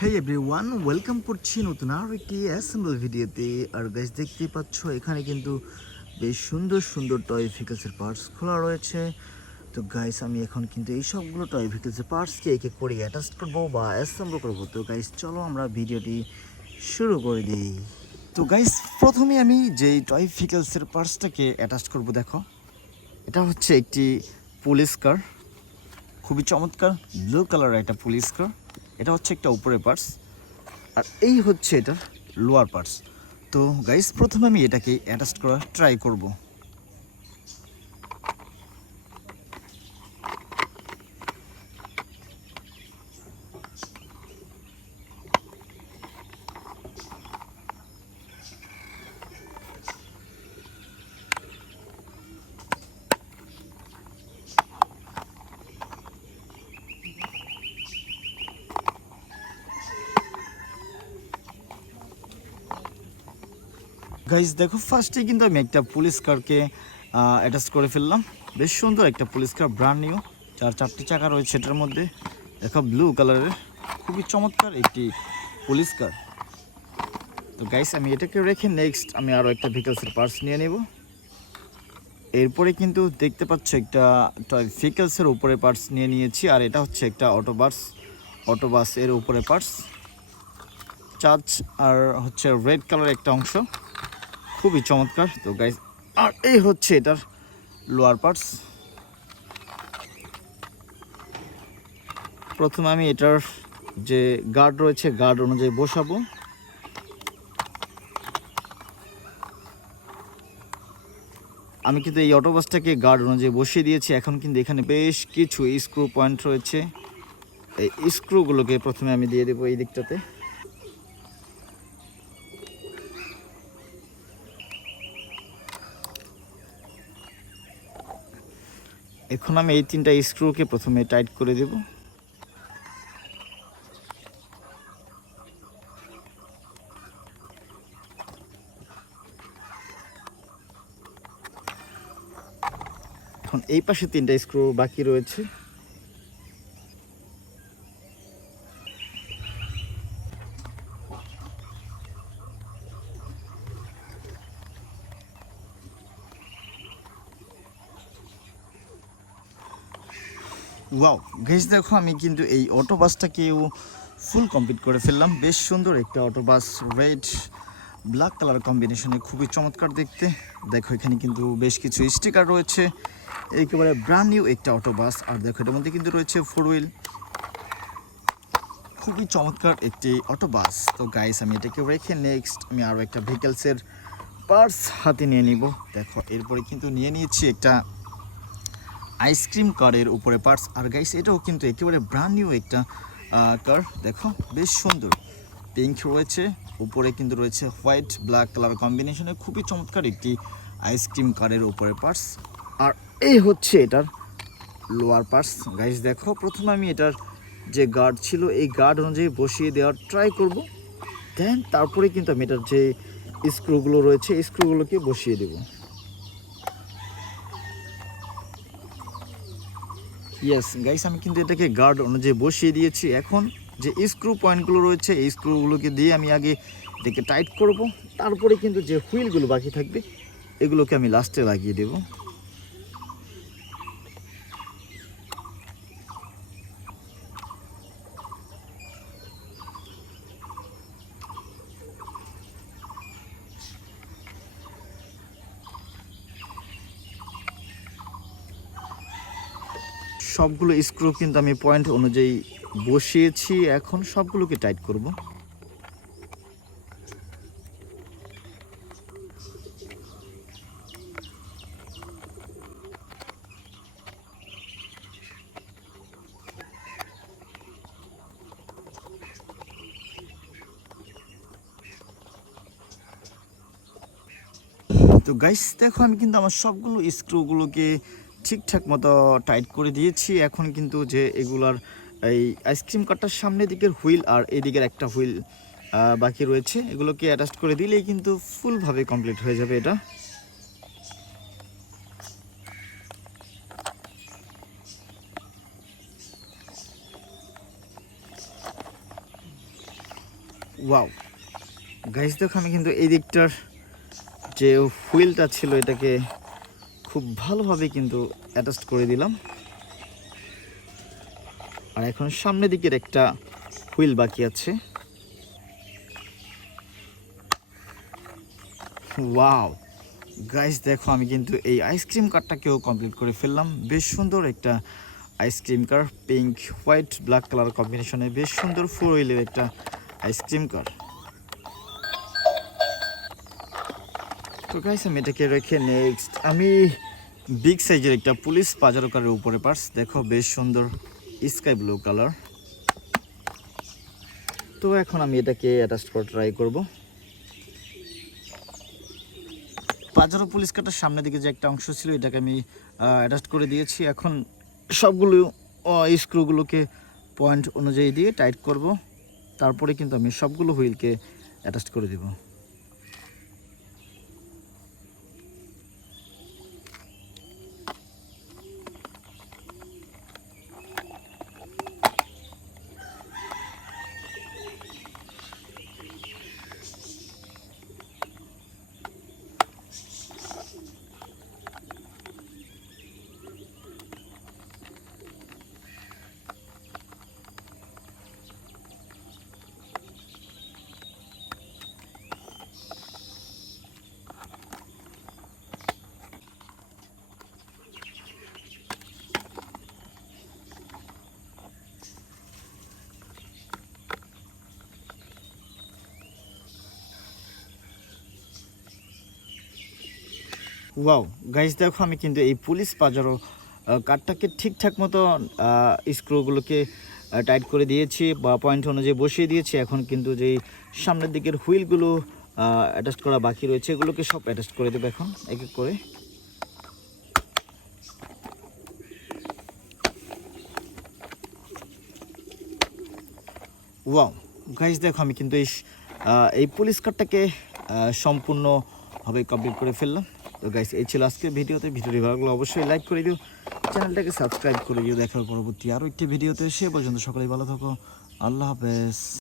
হেই everyone, welcome করছি নতুন আর একটি অ্যাসেম্বল ভিডিওতে। আর গাইস, দেখতেই পাচ্ছ এখানে কিন্তু বেশ সুন্দর সুন্দর টয় ভেহিকলসের পার্টস খোলা রয়েছে। তো গাইস, আমি এখন কিন্তু এই সবগুলো টয় ভেহিকলসের পার্টসকে একে করে অ্যাটাচ করবো বা অ্যাসেম্বল করবো। তো গাইস, চলো আমরা ভিডিওটি শুরু করে দিই। তো গাইস, প্রথমে আমি যেই টয় ভেহিকলসের পার্টসটাকে অ্যাটাচ করব, দেখো এটা হচ্ছে একটি পুলিশ কার। খুবই চমৎকার ব্লু কালারের একটা পুলিশ কার। এটা হচ্ছে একটা উপরের পার্টস, আর এই হচ্ছে এটার লোয়ার পার্টস। তো গাইস, প্রথমে আমি এটাকে অ্যাটাচ করার ট্রাই করব। গাইস দেখো, ফার্স্টে কিন্তু আমি একটা পুলিশ কারকে অ্যাটাচ করে ফেললাম। বেশ সুন্দর একটা পুলিশ কার, ব্র্যান্ড নিউ, চারটি চাকা রয়েছে এটার মধ্যে। দেখো ব্লু কালারের, খুবই চমৎকার একটি পুলিশ কার। তো গাইস, আমি এটাকে রেখে নেক্সট আমি আরও একটা ভেহিকলসের পার্টস নিয়ে নেব। এরপরে কিন্তু দেখতে পাচ্ছ একটা টয় ভেহিকলসের উপরে পার্টস নিয়ে নিয়েছি, আর এটা হচ্ছে একটা অটোবাস এর উপরে পার্টস, চার্জ আর হচ্ছে রেড কালার একটা অংশ, খুবই চমৎকার। তো গাইস, আর এই হচ্ছে এটার লোয়ার পার্টস। প্রথমে আমি এটার যে গার্ড রয়েছে গার্ড অনুযায়ী বসাবো। আমি কিন্তু এই অটোবাসটাকে গার্ড অনুযায়ী বসিয়ে দিয়েছি। এখন কিন্তু এখানে বেশ কিছু স্ক্রু পয়েন্ট রয়েছে, এই স্ক্রুগুলোকে প্রথমে আমি দিয়ে দেবো এই দিকটাতে। এখন আমি এই তিনটা স্ক্রুকে প্রথমে টাইট করে দেব। এখন এই পাশে তিনটা স্ক্রু বাকি রয়েছে। ওয়াও গাইস, দেখো আমি কিন্তু এই অটোবাসটাকেও ফুল কমপ্লিট করে ফেললাম। বেশ সুন্দর একটা অটোবাস, রেড ব্ল্যাক কালার কম্বিনেশনে, খুবই চমৎকার দেখতে। দেখো এখানে কিন্তু বেশ কিছু স্টিকার রয়েছে, একেবারে ব্র্যান্ড নিউ একটা অটোবাস। আর দেখো এটার মধ্যে কিন্তু রয়েছে 4 হুইল, খুবই চমৎকার একটি অটোবাস। তো গাইস, আমি এটাকে রেখে নেক্সট আমি আরও একটা ভেহিকলসের পার্টস হাতে নিয়ে নিব। দেখো এরপরে কিন্তু নিয়ে নিয়েছি একটা আইসক্রিম কারের উপরে পার্টস। আর গাইস, এটাও কিন্তু একেবারে ব্র্যান্ড নিউ একটা কার। দেখো বেশ সুন্দর, পিঙ্ক রয়েছে, উপরে কিন্তু রয়েছে হোয়াইট ব্ল্যাক কালার কম্বিনেশনে, খুবই চমৎকার একটি আইসক্রিম কারের উপরে পার্টস। আর এই হচ্ছে এটার লোয়ার পার্টস। গাইস দেখো, প্রথমে আমি এটার যে গার্ড ছিল এই গার্ড অনুযায়ী বসিয়ে দেওয়ার ট্রাই করব, দেন তারপরে কিন্তু আমি এটার যে স্ক্রুগুলো রয়েছে এই স্ক্রুগুলোকে বসিয়ে দেবো। ইয়েস গাইস, আমি কিন্তু এটাকে গার্ড অনুযায়ী বসিয়ে দিয়েছি। এখন যে স্ক্রু পয়েন্টগুলো রয়েছে এই স্ক্রুগুলোকে দিয়ে আমি আগে এটাকে টাইট করব, তারপরে কিন্তু যে হুইলগুলো বাকি থাকবে এগুলোকে আমি লাস্টে লাগিয়ে দেব। সবগুলো স্ক্রু কিন্তু আমি পয়েন্ট অনুযায়ী বসিয়েছি, এখন সবগুলোকে টাইট করব। তো গাইস দেখো, আমি কিন্তু আমার সবগুলো স্ক্রুগুলোকে ঠিকঠাক মতো টাইট করে দিয়েছি। এখন কিন্তু যে এগুলার এই আইসক্রিম কাটার সামনের দিকের হুইল আর এদিকের একটা হুইল বাকি রয়েছে, এগুলোকে অ্যাটাচ করে দিলেই কিন্তু ফুলভাবে কমপ্লিট হয়ে যাবে এটা। ওয়াও গাইস, দেখো আমি কিন্তু এই দিকটার যে হুইলটা ছিল এটাকে খুব ভালোভাবে কিন্তু অ্যাটাচ করে দিলাম। আর এখন সামনের দিকের একটা হুইল বাকি আছে। ওয়াও গাইস, দেখো আমি কিন্তু এই আইসক্রিম কারটাকেও কমপ্লিট করে ফেললাম। বেশ সুন্দর একটা আইসক্রিম কার, পিঙ্ক হোয়াইট ব্ল্যাক কালার কম্বিনেশনে বেশ সুন্দর 4 হুইলের একটা আইসক্রিম কার। তো গাইস আমি এটাকে রেখে নেক্সট আমি বিগ সাইজের একটা পুলিশ পাজারো কারের উপরে পার্টস, দেখো বেশ সুন্দর স্কাই ব্লু কালার। তো এখন আমি এটাকে অ্যাটাচ করে ট্রাই করব। পাজারো পুলিশ কারটার সামনের দিকে যে একটা অংশ ছিল এটাকে আমি অ্যাটাচ করে দিয়েছি। এখন সবগুলো স্ক্রুগুলোকে পয়েন্ট অনুযায়ী দিয়ে টাইট করব, তারপরে কিন্তু আমি সবগুলো হুইলকে অ্যাটাচ করে দেব। ওয়াও গাইস, দেখো আমি কিন্তু এই পুলিশ পাজারো কারটাকে ঠিকঠাক মতো স্ক্রুগুলোকে টাইট করে দিয়েছি বা পয়েন্ট অনুযায়ী বসিয়ে দিয়েছি। এখন কিন্তু যেই সামনের দিকের হুইলগুলো অ্যাটাচ করা বাকি রয়েছে এগুলোকে সব অ্যাটাচ করে দেবো এখন এক এক করে। ওয়াও গাইস, দেখো আমি কিন্তু এই পুলিশ কারটাকে সম্পূর্ণভাবে কমপ্লিট করে ফেললাম। তো গাইস এই ছিল আজকের ভিডিওতে। ভিডিওটি ভালো লাগলে অবশ্যই লাইক করে দিও, চ্যানেলটাকে সাবস্ক্রাইব করে দিও। দেখা হবে পরবর্তী আরও একটি ভিডিওতে। সে পর্যন্ত সকলেই ভালো থাকো। আল্লাহ হাফেজ।